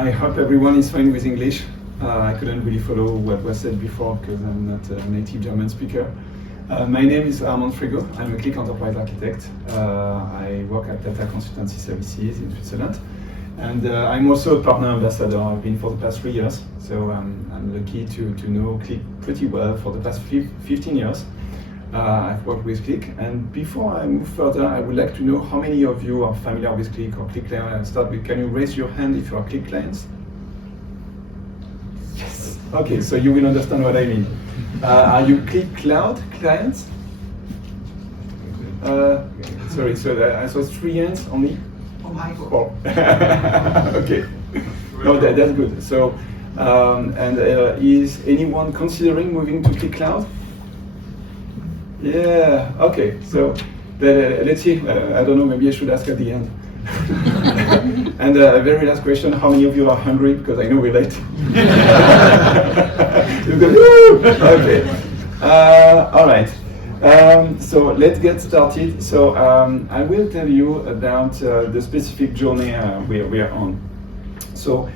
I hope everyone is fine with English. I couldn't really follow what was said before because I'm not a native German speaker. My name is Armand Frigo. I'm a Qlik enterprise architect. I work at Tata Consultancy Services in Switzerland. And I'm also a partner ambassador. I've been for the past 3 years. So I'm lucky to know Qlik pretty well for the past 15 years. I've worked with Qlik, and before I move further, I would like to know how many of you are familiar with Qlik or Qlik clients. I'll start with, can you raise your hand if you are Qlik clients? Yes. Okay, so you will understand what I mean. Are you Qlik Cloud clients? Sorry, so I saw 3 hands only. Oh, HICO. Oh. Okay. No, that's good. So, is anyone considering moving to Qlik Cloud? Yeah, okay, so let's see, I don't know, maybe I should ask at the end. And a very last question, how many of you are hungry? Because I know we're late. Okay, all right, so let's get started. So I will tell you about the specific journey we are on. So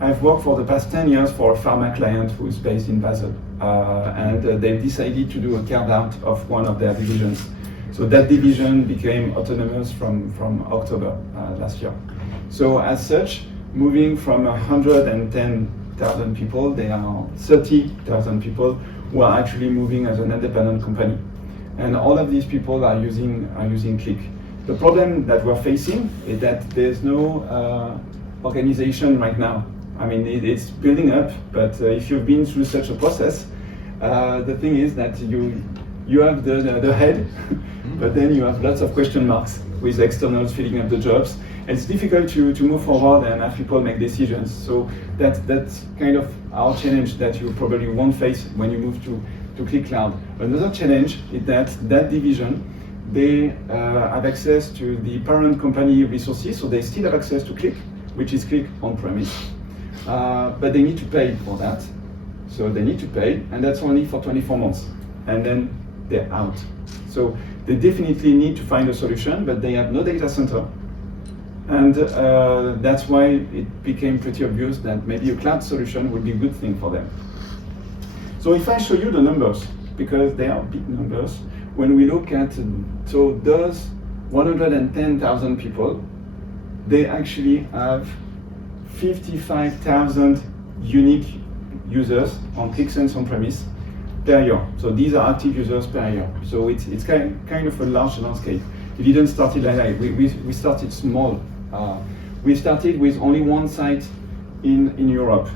I've worked for the past 10 years for a pharma client who is based in Basel. And they've decided to do a carve-out of one of their divisions. So that division became autonomous from October last year. So as such, moving from 110,000 people, there are 30,000 people who are actually moving as an independent company. And all of these people are using Qlik. The problem that we're facing is that there's no organization right now. I mean, it's building up, but if you've been through such a process, the thing is that you have the head, but then you have lots of question marks with externals filling up the jobs. It's difficult to move forward and have people make decisions. So that's kind of our challenge that you probably won't face when you move to Qlik Cloud. Another challenge is that division, they have access to the parent company resources, so they still have access to Qlik, which is Qlik on-premise. But they need to pay for that. So they need to pay, and that's only for 24 months. And then they're out. So they definitely need to find a solution, but they have no data center. And that's why it became pretty obvious that maybe a cloud solution would be a good thing for them. So if I show you the numbers, because they are big numbers, when we look at, so those 110,000 people, they actually have 55,000 unique users on Qlik Sense on-premise per year. So these are active users per year. So it's kind of a large landscape. It didn't start like that. We started small. We started with only one site in Europe,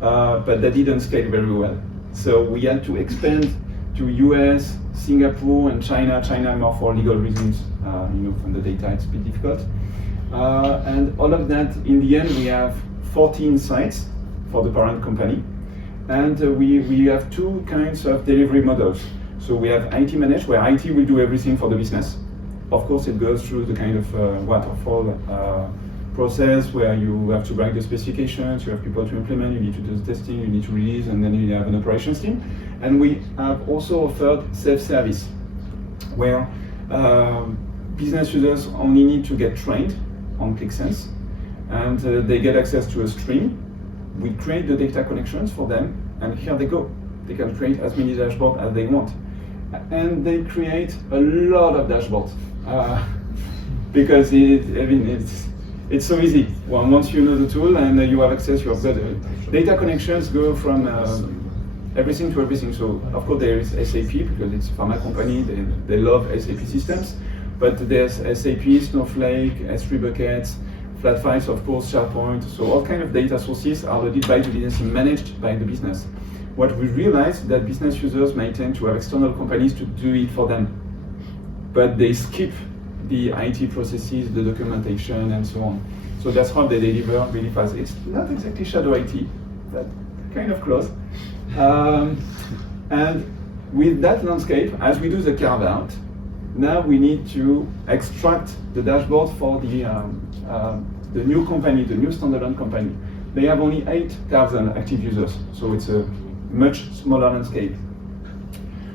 but that didn't scale very well. So we had to expand to US, Singapore, and China. China more for legal reasons. From the data, it's a bit difficult. And all of that, in the end, we have 14 sites for the parent company. And we have two kinds of delivery models. So we have IT managed, where IT will do everything for the business. Of course, it goes through the kind of waterfall process where you have to write the specifications, you have people to implement, you need to do the testing, you need to release, and then you have an operations team. And we have also offered self-service, where business users only need to get trained on Qlik Sense, and they get access to a stream. We create the data connections for them, and here they go. They can create as many dashboards as they want. And they create a lot of dashboards, because it's so easy. Well, once you know the tool and you have access, you have got data connections go from everything to everything. So of course there is SAP, because it's a pharma company, they love SAP systems. But there's SAP, Snowflake, S3 buckets, flat files, of course, SharePoint. So all kind of data sources are loaded by the business and managed by the business. What we realized that business users may tend to have external companies to do it for them, but they skip the IT processes, the documentation, and so on. So that's how they deliver really fast. It's not exactly shadow IT, but kind of close. And with that landscape, as we do the carve-out, now we need to extract the dashboard for the new company, the new standalone company. They have only 8,000 active users, so it's a much smaller landscape.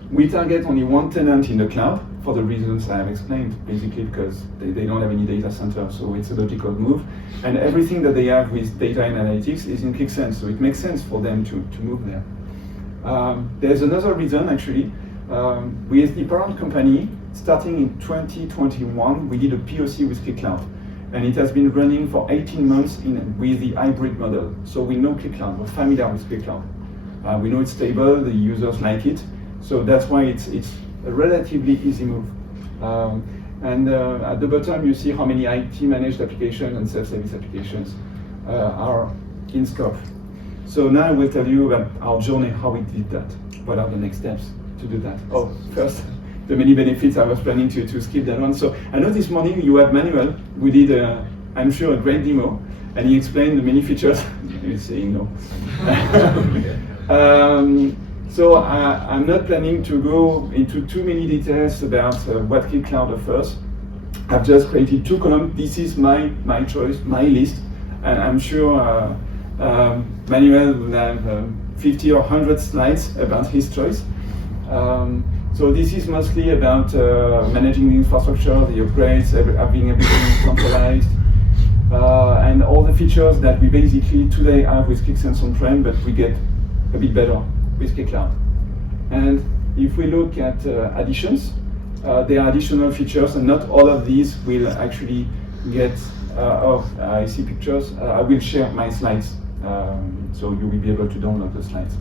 We target only one tenant in the cloud, for the reasons I have explained, basically because they don't have any data center, so it's a logical move. And everything that they have with data and analytics is in Qlik Sense, so it makes sense for them to move there. There's another reason, actually. With the parent company, starting in 2021, we did a POC with Qlik Cloud. And it has been running for 18 months with the hybrid model. So we know Qlik Cloud, we're familiar with Qlik Cloud. We know it's stable, the users like it. So that's why it's a relatively easy move. At the bottom, you see how many IT managed applications and self-service applications are in scope. So now I will tell you about our journey, how we did that. What are the next steps to do that? Oh, first, the many benefits. I was planning to skip that one. So I know this morning you had Manuel, who did, I'm sure, a great demo, and he explained the many features. He's saying no. So I'm not planning to go into too many details about what Qlik Cloud offers. I've just created 2 columns. This is my choice, my list, and I'm sure Manuel will have 50 or 100 slides about his choice. So this is mostly about managing the infrastructure, the upgrades, having everything centralized, and all the features that we basically today have with Qlik Sense on-prem, but we get a bit better with Qlik Cloud. And if we look at additions, there are additional features, and not all of these will actually get, I see pictures. I will share my slides, so you will be able to download the slides.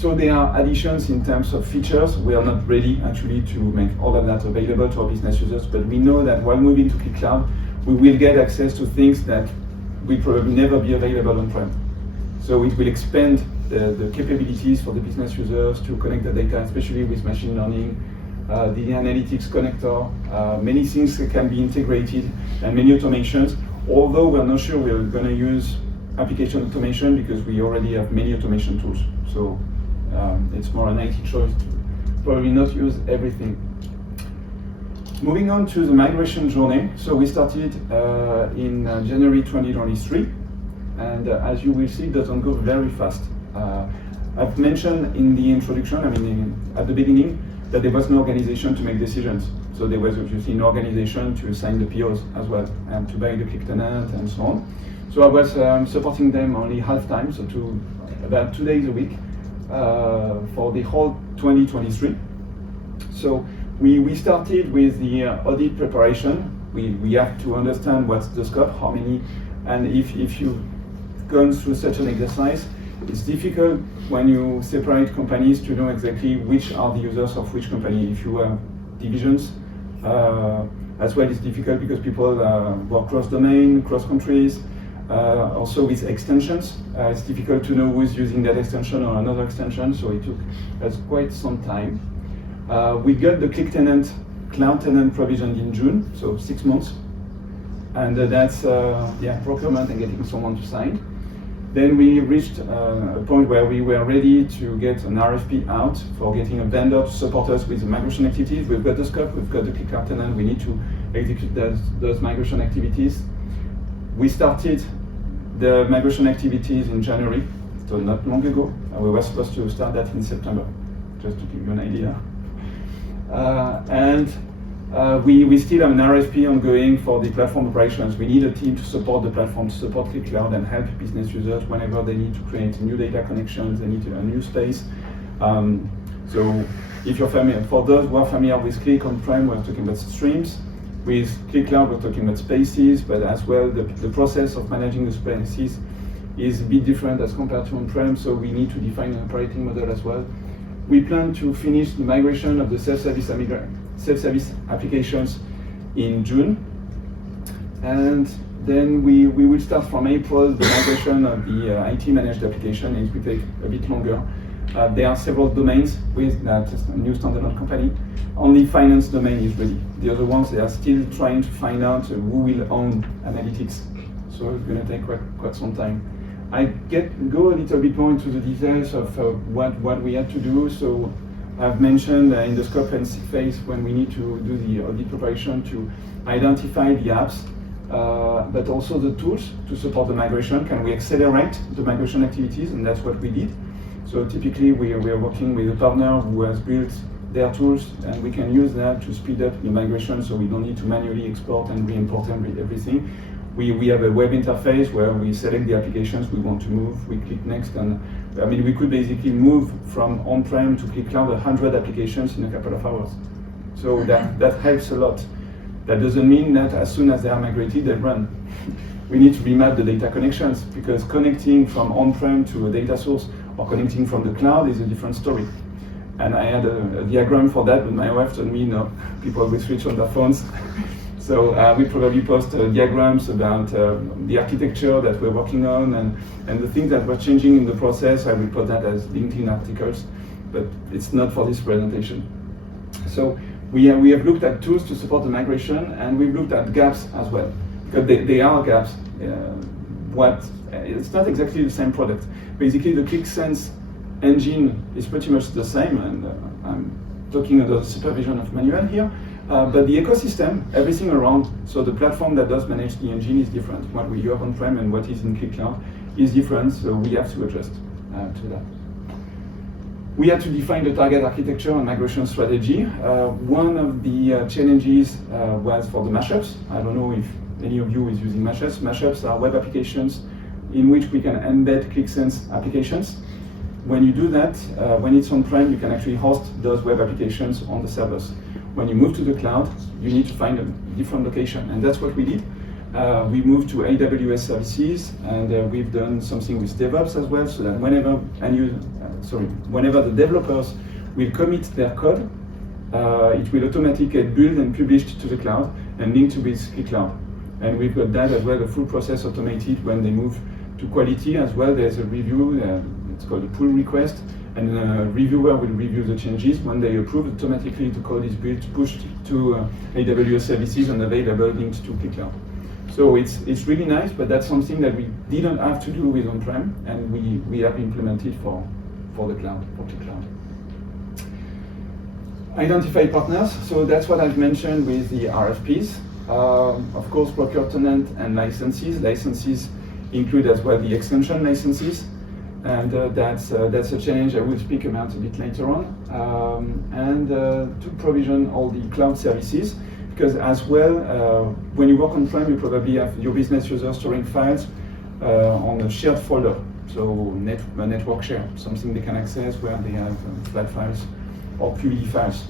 So there are additions in terms of features. We are not ready actually to make all of that available to our business users, but we know that while moving to Qlik Cloud, we will get access to things that will probably never be available on-prem. So it will expand the capabilities for the business users to connect the data, especially with machine learning, the analytics connector, many things that can be integrated, and many automations, although we're not sure we're going to use application automation because we already have many automation tools. So it's more an IT choice to probably not use everything. Moving on to the migration journey. So we started in January 2023, and as you will see, it doesn't go very fast. I've mentioned in the introduction, at the beginning, that there was no organization to make decisions. So there was obviously no organization to sign the POs as well, and to buy the Qlik tenant and so on. So I was supporting them only half-time, so about 2 days a week for the whole 2023. So we started with the audit preparation. We have to understand what's the scope, how many, and if you've gone through such an exercise, it's difficult when you separate companies to know exactly which are the users of which company. If you have divisions, as well, it's difficult because people work cross-domain, cross-countries. Also with extensions, it's difficult to know who's using that extension or another extension, so it took us quite some time. We got the Qlik tenant, cloud tenant provisioned in June, so 6 months. And that's procurement and getting someone to sign. Then we reached a point where we were ready to get an RFP out for getting a vendor to support us with the migration activities. We've got the scope, we've got the Qlik cloud tenant, we need to execute those migration activities. We started the migration activities in January, so not long ago. We were supposed to start that in September, just to give you an idea. We still have an RFP ongoing for the platform operations. We need a team to support the platform, to support Qlik Cloud and help business users whenever they need to create new data connections, they need a new space. So if you're familiar, for those who are familiar with Qlik on-prem, we're talking about streams. With Qlik Cloud, we're talking about spaces, but as well, the process of managing the spaces is a bit different as compared to on-prem, so we need to define an operating model as well. We plan to finish the migration of the self-service applications in June, and then we will start from April the migration of the IT managed application, and it will take a bit longer. There are several domains with that new standalone company. Only finance domain is ready. The other ones, they are still trying to find out who will own analytics. So it's going to take quite some time. I go a little bit more into the details of what we had to do. So I've mentioned in the scope and phase when we need to do the audit preparation to identify the apps, but also the tools to support the migration. Can we accelerate the migration activities? And that's what we did. So typically we are working with a partner who has built their tools, and we can use that to speed up the migration, so we don't need to manually export and re-import everything. We have a web interface where we select the applications we want to move, we click next, and I mean, we could basically move from on-prem to Qlik Cloud 100 applications in a couple of hours. So that helps a lot. That doesn't mean that as soon as they are migrated, they run. We need to remap the data connections, because connecting from on-prem to a data source or connecting from the cloud is a different story. And I had a diagram for that, but my wife told me, no, people will switch on their phones. So we probably post diagrams about the architecture that we're working on and the things that we're changing in the process. I will put that as LinkedIn articles, but it's not for this presentation. So we have looked at tools to support the migration, and we've looked at gaps as well, because they are gaps. It's not exactly the same product. Basically, the Qlik Sense engine is pretty much the same, and I'm talking under the supervision of Manuel here. But the ecosystem, everything around, so the platform that does manage the engine is different. What we have on-prem and what is in Qlik Cloud is different, so we have to adjust to that. We had to define the target architecture and migration strategy. One of the challenges was for the mashups. I don't know if any of you is using mashups. Mashups are web applications in which we can embed Qlik Sense applications. When you do that, when it's on-prem, you can actually host those web applications on the servers. When you move to the cloud, you need to find a different location, and that's what we did. We moved to AWS services, and we've done something with DevOps as well, so that whenever the developers will commit their code, it will automatically get built and published to the cloud and linked to Qlik Cloud. And we've got that as well, the full process automated when they move to quality as well. There's a review, it's called a pull request, and a reviewer will review the changes. When they approve, automatically the code is built, pushed to AWS services and available linked to Qlik Cloud. So it's really nice, but that's something that we didn't have to do with on-prem, and we have implemented for the cloud, for Qlik Cloud. Identify partners, so that's what I've mentioned with the RFPs. Of course, procure tenant and licenses. Licenses include as well the extension licenses, and that's a challenge I will speak about a bit later on. And to provision all the cloud services, because as well, when you work on-prem, you probably have your business users storing files on a shared folder, so a network share, something they can access where they have flat files or QED files.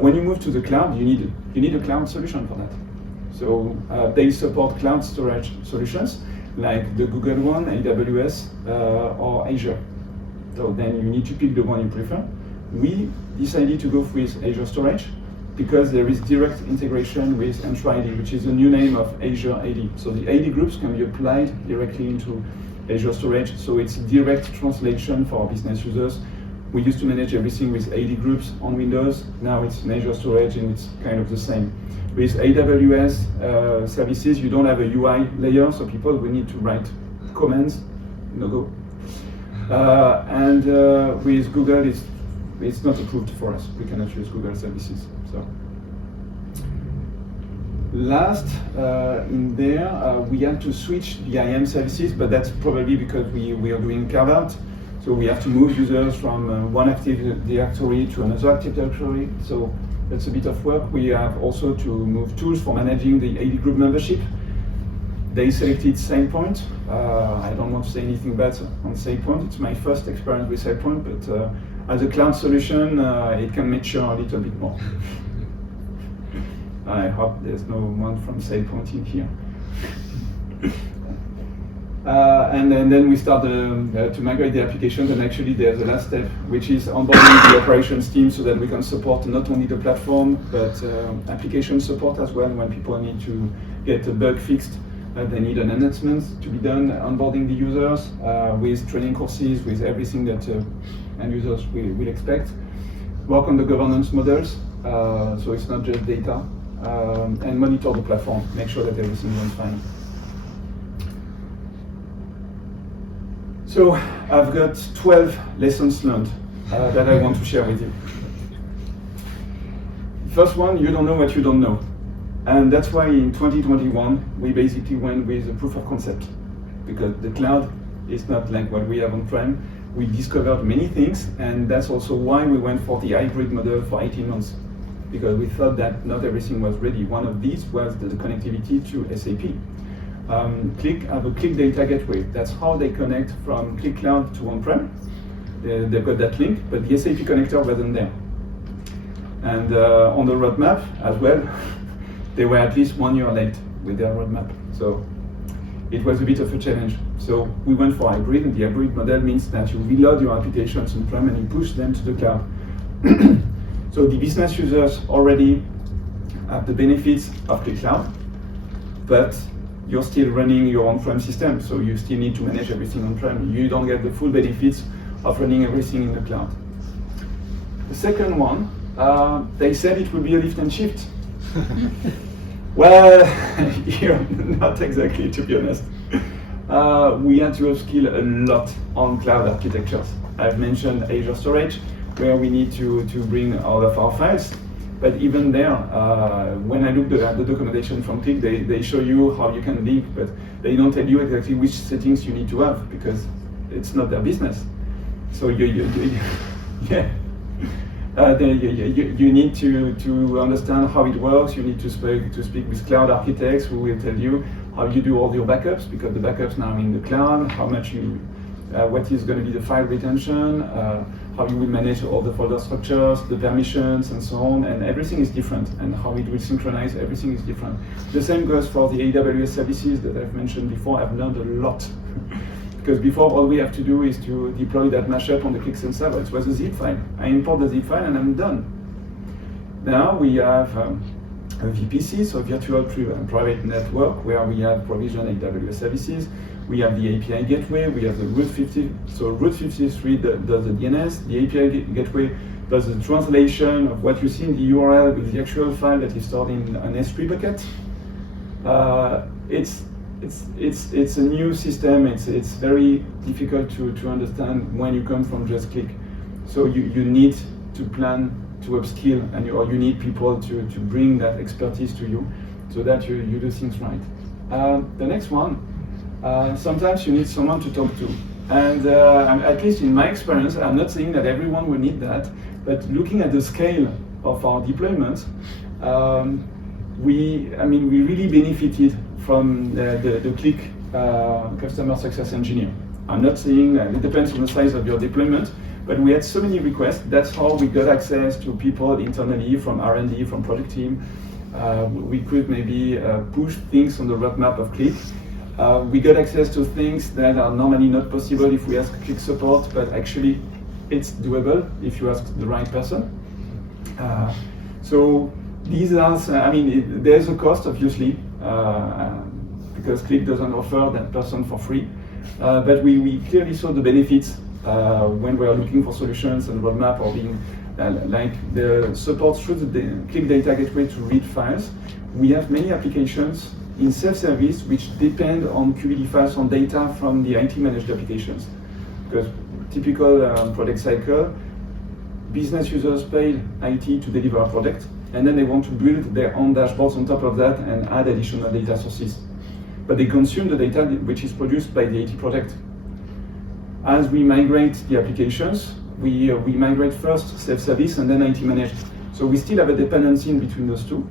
When you move to the cloud, you need a cloud solution for that. So they support cloud storage solutions like the Google one, AWS, or Azure. So then you need to pick the one you prefer. We decided to go with Azure Storage because there is direct integration with Entra ID, which is the new name of Azure AD. So the AD groups can be applied directly into Azure Storage, so it's direct translation for our business users. We used to manage everything with AD groups on Windows. Now it's in Azure Storage, and it's kind of the same. With AWS services, you don't have a UI layer, so people will need to write commands, no go. And with Google, it's not approved for us. We cannot use Google services. So last in there, we have to switch the IAM services, but that's probably because we are doing CARVE-OUT. So we have to move users from one Active Directory to another Active Directory. So that's a bit of work. We have also to move tools for managing the AD group membership. They selected SailPoint. I don't want to say anything bad on SailPoint. It's my first experience with SailPoint, but as a cloud solution, it can mature a little bit more. I hope there's no one from SailPoint in here. And then we start to migrate the applications, and actually there's the last step, which is onboarding the operations team so that we can support not only the platform, but application support as well. When people need to get a bug fixed, they need an enhancement to be done, onboarding the users with training courses, with everything that end users will expect. Work on the governance models, so it's not just data, and monitor the platform, make sure that everything runs fine. So I've got 12 lessons learned that I want to share with you. First one, you don't know what you don't know. And that's why in 2021, we basically went with a proof of concept, because the cloud is not like what we have on-prem. we discovered many things, and that's also why we went for the hybrid model for 18 months, because we thought that not everything was ready. One of these was the connectivity to SAP. Qlik have a Qlik data gateway. That's how they connect from Qlik Cloud to on-prem. They've got that link, but the SAP connector wasn't there. And on the roadmap as well, they were at least 1 year late with their roadmap. So it was a bit of a challenge. So we went for hybrid, and the hybrid model means that you reload your applications on-prem and you push them to the cloud. So the business users already have the benefits of the cloud, but you're still running your on-prem system, so you still need to manage everything on-prem. You don't get the full benefits of running everything in the cloud. The second one, they said it would be a lift and shift. Well, here, not exactly, to be honest. We had to upskill a lot on cloud architectures. I've mentioned Azure Storage, where we need to bring all of our files. But even there, when I looked at the documentation from Qlik, they show you how you can link, but they don't tell you exactly which settings you need to have, because it's not their business. So you need to understand how it works. You need to speak with cloud architects who will tell you how you do all your backups, because the backups now are in the cloud, how much what is going to be the file retention, how you will manage all the folder structures, the permissions, and so on, and everything is different, and how it will synchronize, everything is different. The same goes for the AWS services that I've mentioned before. I've learned a lot. Because before, all we have to do is to deploy that mashup on the Qlik Sense server. It was a zip file. I import the zip file and I'm done. Now we have a VPC, so virtual private network, where we have provisioned AWS services. We have the API gateway, we have the Route 50, so Route 53 does the DNS, the API gateway does the translation of what you see in the URL with the actual file that is stored in an S3 bucket. It's a new system. It's very difficult to understand when you come from just Qlik. So you need to plan to upskill, and you need people to bring that expertise to you, so that you do things right. The next one, sometimes you need someone to talk to. And at least in my experience, I'm not saying that everyone will need that, but looking at the scale of our deployment, we really benefited from the Qlik customer success engineer. I'm not saying that it depends on the size of your deployment, but we had so many requests. That's how we got access to people internally from R&D, from project team. We could maybe push things on the roadmap of Qlik. We got access to things that are normally not possible if we ask Qlik support, but actually it's doable if you ask the right person. So these are, there's a cost, obviously, because Qlik doesn't offer that person for free. But we clearly saw the benefits when we are looking for solutions and roadmap, or being like the support through the Qlik data gateway to read files. We have many applications in self-service which depend on QED files, on data from the IT managed applications. Because typical product cycle, business users pay IT to deliver a product, and then they want to build their own dashboards on top of that and add additional data sources. But they consume the data which is produced by the IT product. As we migrate the applications, we migrate first self-service and then IT managed. So we still have a dependency in between those two.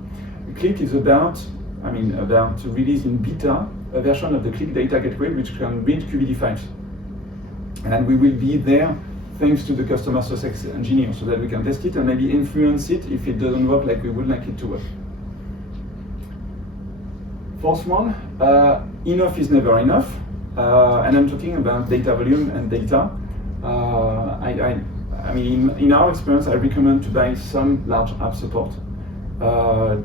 Qlik is about to release in beta a version of the Qlik data gateway which can read QED files. And we will be there thanks to the customer success engineer, so that we can test it and maybe influence it if it doesn't work like we would like it to work. Fourth one, enough is never enough. And I'm talking about data volume and data. In our experience, I recommend to buy some large app support,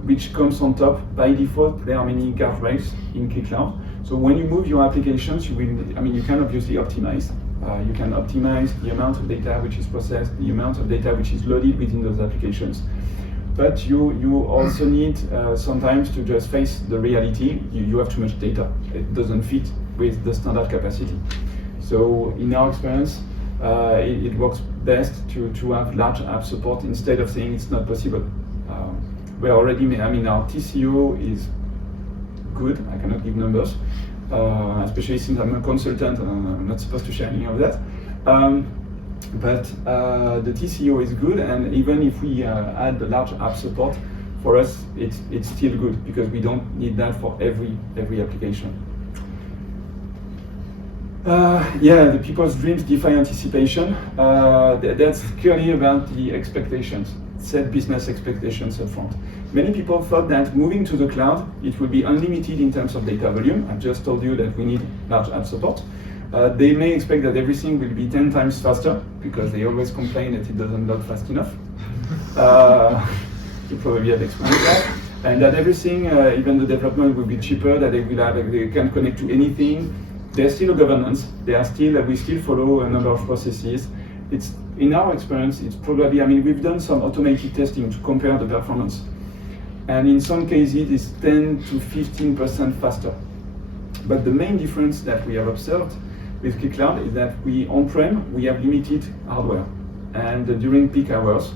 which comes on top. By default, there are many guardrails in Qlik Cloud. So when you move your applications, you can obviously optimize. You can optimize the amount of data which is processed, the amount of data which is loaded within those applications. But you also need sometimes to just face the reality. You have too much data. It doesn't fit with the standard capacity. So in our experience, it works best to have large app support instead of saying it's not possible. We're already, our TCO is good. I cannot give numbers, especially since I'm a consultant and I'm not supposed to share any of that. But the TCO is good, and even if we add the large app support, for us it's still good because we don't need that for every application. Yeah, the people's dreams defy anticipation. That's clearly about the expectations, set business expectations up front. Many people thought that moving to the cloud, it would be unlimited in terms of data volume. I've just told you that we need large app support. They may expect that everything will be 10 times faster because they always complain that it doesn't load fast enough. You probably have experienced that. And that everything, even the development, will be cheaper, that they can connect to anything. There's still a governance. We still follow a number of processes. It's, in our experience, it's probably, I mean, we've done some automated testing to compare the performance. And in some cases, it's 10 to 15% faster. But the main difference that we have observed with Qlik Cloud is that on-prem, we have limited hardware. And during peak hours,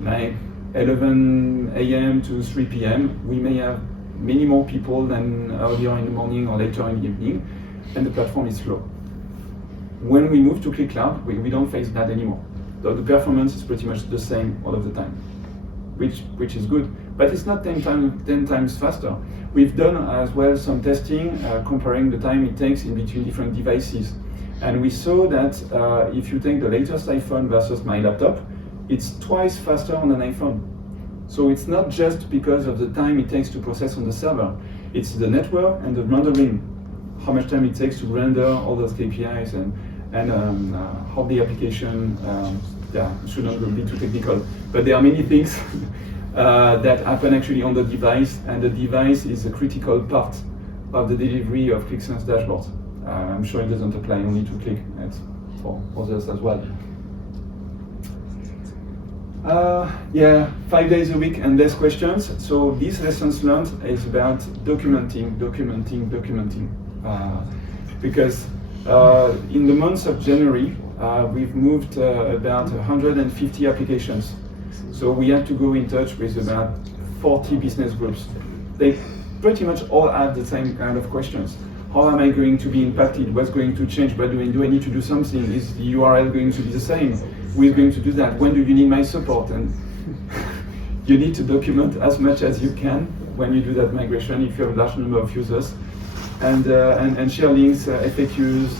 like 11 a.m. to 3 p.m., we may have many more people than earlier in the morning or later in the evening, and the platform is slow. When we move to Qlik Cloud, we don't face that anymore. So the performance is pretty much the same all of the time, which is good. But it's not 10 times faster. We've done as well some testing comparing the time it takes in between different devices. And we saw that if you take the latest iPhone versus my laptop, it's twice faster on an iPhone. So it's not just because of the time it takes to process on the server. It's the network and the rendering, how much time it takes to render all those KPIs and how the application, shouldn't be too technical, but there are many things that happen actually on the device, and the device is a critical part of the delivery of Qlik Sense dashboards. I'm sure it doesn't apply only to Qlik, it's for others as well. Yeah, 5 days a week and less questions. So these lessons learned is about documenting. Because in the month of January, we've moved about 150 applications. So we had to go in touch with about 40 business groups. They pretty much all have the same kind of questions. How am I going to be impacted? What's going to change? What do I need to do something? Is the URL going to be the same? Who is going to do that? When do you need my support? And you need to document as much as you can when you do that migration if you have a large number of users. And share links, FAQs,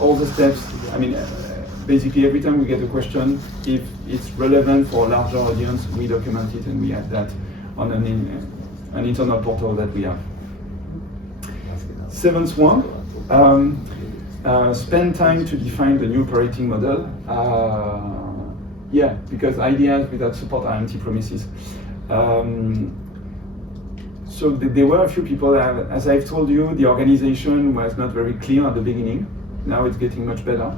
all the steps. I mean, basically every time we get a question, if it's relevant for a larger audience, we document it and we add that on an internal portal that we have. Seventh one, spend time to define the new operating model. Yeah, because ideas without support are empty promises. So there were a few people, as I've told you, the organization was not very clear at the beginning. Now it's getting much better.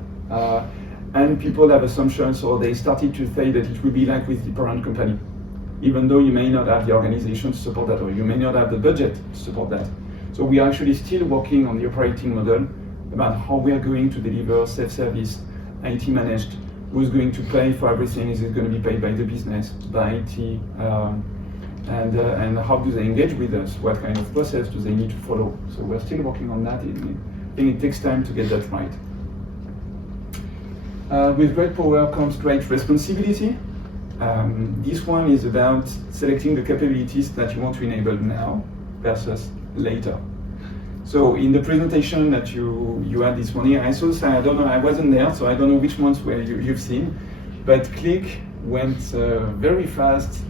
And people have assumptions, so they started to say that it will be like with the parent company, even though you may not have the organization to support that, or you may not have the budget to support that. So we are actually still working on the operating model about how we are going to deliver self-service, IT managed, who's going to pay for everything, is it going to be paid by the business, by IT, and how do they engage with us, what kind of process do they need to follow. So we're still working on that. I think it takes time to get that right. With great power comes great responsibility. This one is about selecting the capabilities that you want to enable now versus later. So in the presentation that you had this morning, I saw, I don't know, I wasn't there, so I don't know which ones where you've seen, but Qlik went very fast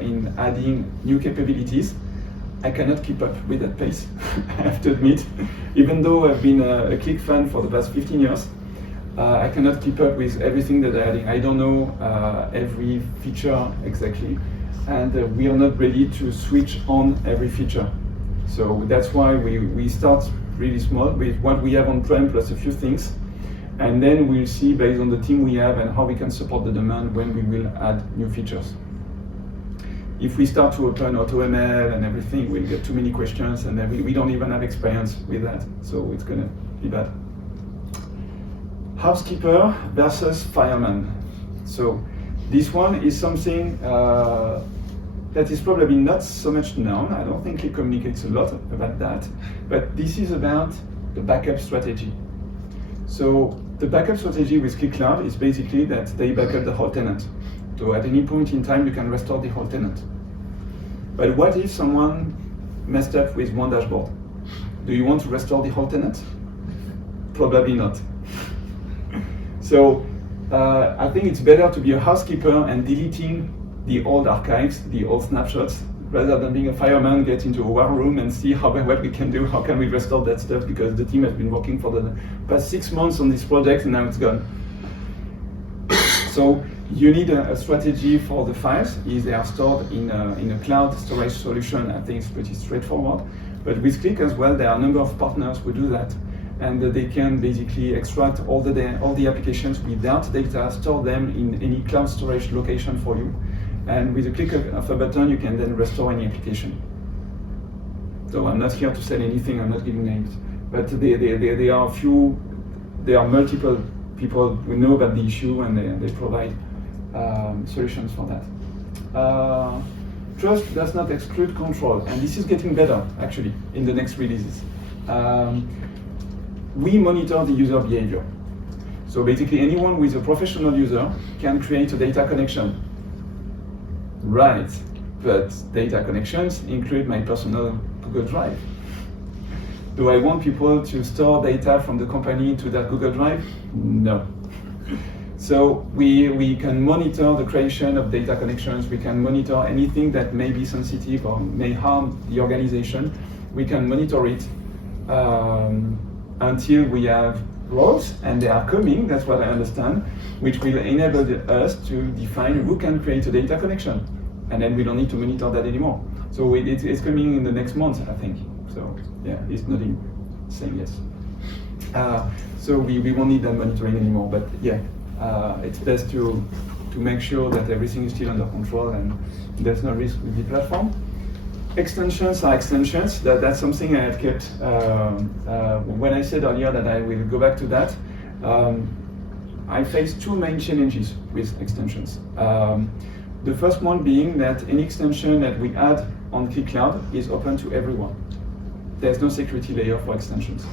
in adding new capabilities. I cannot keep up with that pace, I have to admit. Even though I've been a Qlik fan for the past 15 years, I cannot keep up with everything that they're adding. I don't know every feature exactly, and we are not ready to switch on every feature. So that's why we start really small with what we have on-prem plus a few things, and then we'll see based on the team we have and how we can support the demand when we will add new features. If we start to open AutoML and everything, we'll get too many questions, and then we don't even have experience with that, so it's gonna be bad. Housekeeper versus fireman. So this one is something that is probably not so much known. I don't think Qlik communicates a lot about that, but this is about the backup strategy. So the backup strategy with Qlik Cloud is basically that they back up the whole tenant. So at any point in time, you can restore the whole tenant. But what if someone messed up with one dashboard? Do you want to restore the whole tenant? Probably not. So I think it's better to be a housekeeper and deleting the old archives, the old snapshots, rather than being a fireman, get into a war room and see what we can do, how can we restore that stuff, because the team has been working for the past 6 months on this project and now it's gone. So you need a strategy for the files. They are stored in a cloud storage solution. I think it's pretty straightforward. But with Qlik as well, there are a number of partners who do that. And they can basically extract all the applications without data, store them in any cloud storage location for you. And with a click of a button, you can then restore any application. So I'm not here to sell anything, I'm not giving names. But there are multiple people who know about the issue and they provide solutions for that. Trust does not exclude control, and this is getting better actually in the next releases. We monitor the user behavior. So basically anyone who is a professional user can create a data connection. Right, but data connections include my personal Google Drive. Do I want people to store data from the company into that Google Drive? No. So we can monitor the creation of data connections, we can monitor anything that may be sensitive or may harm the organization. We can monitor it until we have roles, and they are coming, that's what I understand, which will enable us to define who can create a data connection. And then we don't need to monitor that anymore. So it's coming in the next month, I think. So yeah, it's nodding, saying yes. So we won't need that monitoring anymore, but yeah, it's best to make sure that everything is still under control and there's no risk with the platform. Extensions are extensions. That's something I had kept. When I said earlier that I will go back to that, I faced two main challenges with extensions. The first one being that any extension that we add on Qlik Cloud is open to everyone. There's no security layer for extensions.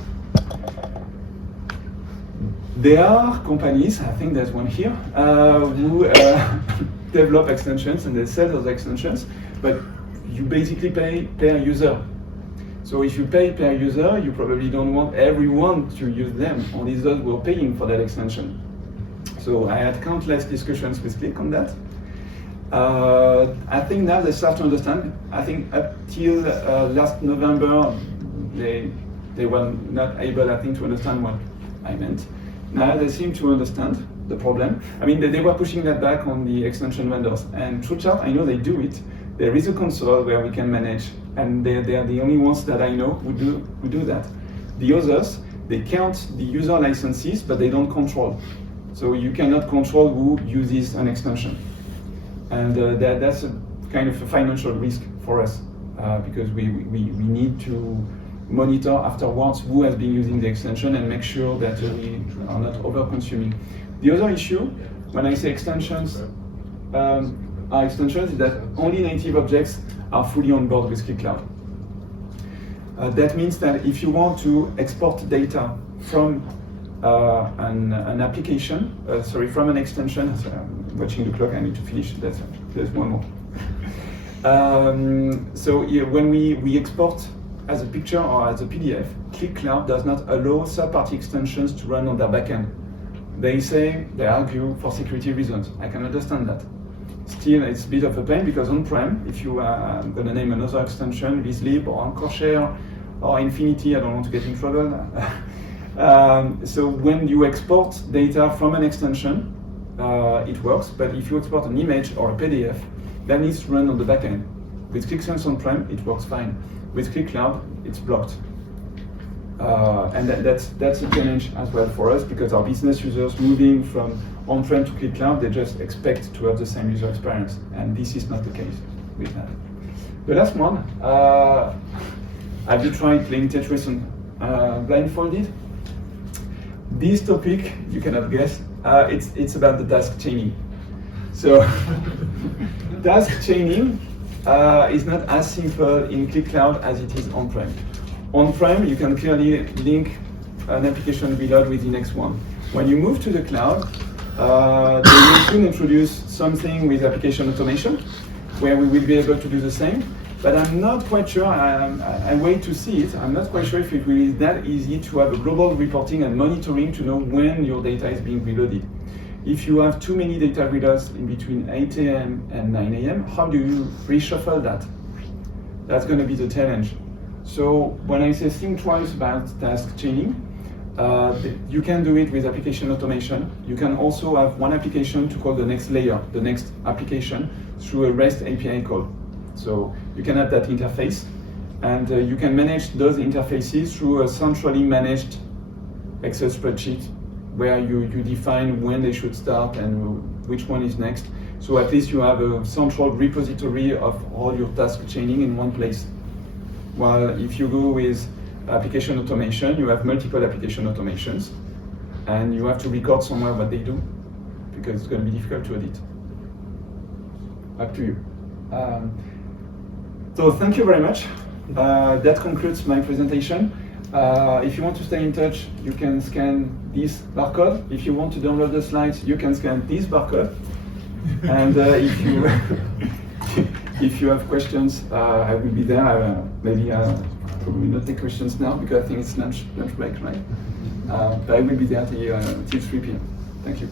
There are companies, I think there's one here, who develop extensions and they sell those extensions, but you basically pay per user. So if you pay per user, you probably don't want everyone to use them, only those who are paying for that extension. So I had countless discussions with Qlik on that. I think now they start to understand. I think up till last November, they were not able, I think, to understand what I meant. Now they seem to understand the problem. I mean, they were pushing that back on the extension vendors. And TrueChart, I know they do it. There is a console where we can manage, and they are the only ones that I know who do that. The others, they count the user licenses, but they don't control. So you cannot control who uses an extension. And that's a kind of a financial risk for us, because we need to monitor afterwards who has been using the extension and make sure that we are not over-consuming. The other issue, when I say extensions, are extensions, is that only native objects are fully on board with Qlik Cloud. That means that if you want to export data from an application, from an extension, I'm watching the clock, I need to finish, there's one more. So yeah, when we export as a picture or as a PDF, Qlik Cloud does not allow third-party extensions to run on their backend. They argue for security reasons. I can understand that. Still, it's a bit of a pain because on-prem, if you are going to name another extension, VxLib or EncroShare or Infinity, I don't want to get in trouble. So when you export data from an extension, it works, but if you export an image or a PDF, that needs to run on the backend. With Qlik Sense on-prem, it works fine. With Qlik Cloud, it's blocked. And that's a challenge as well for us, because our business users moving from on-prem to Qlik Cloud, they just expect to have the same user experience, and this is not the case with that. The last one, have you tried playing Tetris blindfolded? This topic, you cannot guess, it's about the task chaining. So, task chaining is not as simple in Qlik Cloud as it is on-prem. On-prem, you can clearly link an application reload with the next one. When you move to the cloud, they will soon introduce something with application automation, where we will be able to do the same. But I'm not quite sure, I wait to see it, I'm not quite sure if it will be that easy to have a global reporting and monitoring to know when your data is being reloaded. If you have too many data reloads in between 8 a.m. and 9 a.m., how do you reshuffle that? That's going to be the challenge. So when I say think twice about task chaining, you can do it with application automation. You can also have one application to call the next layer, the next application, through a REST API call. So you can have that interface, and you can manage those interfaces through a centrally managed Excel spreadsheet where you define when they should start and which one is next. So at least you have a central repository of all your task chaining in one place. While if you go with application automation, you have multiple application automations, and you have to record somewhere what they do, because it's going to be difficult to edit. Up to you. So thank you very much. That concludes my presentation. If you want to stay in touch, you can scan this barcode. If you want to download the slides, you can scan this barcode. And if you have questions, I will be there. Maybe probably not take questions now because I think it's lunch break, right? But I will be there till 3 p.m. Thank you.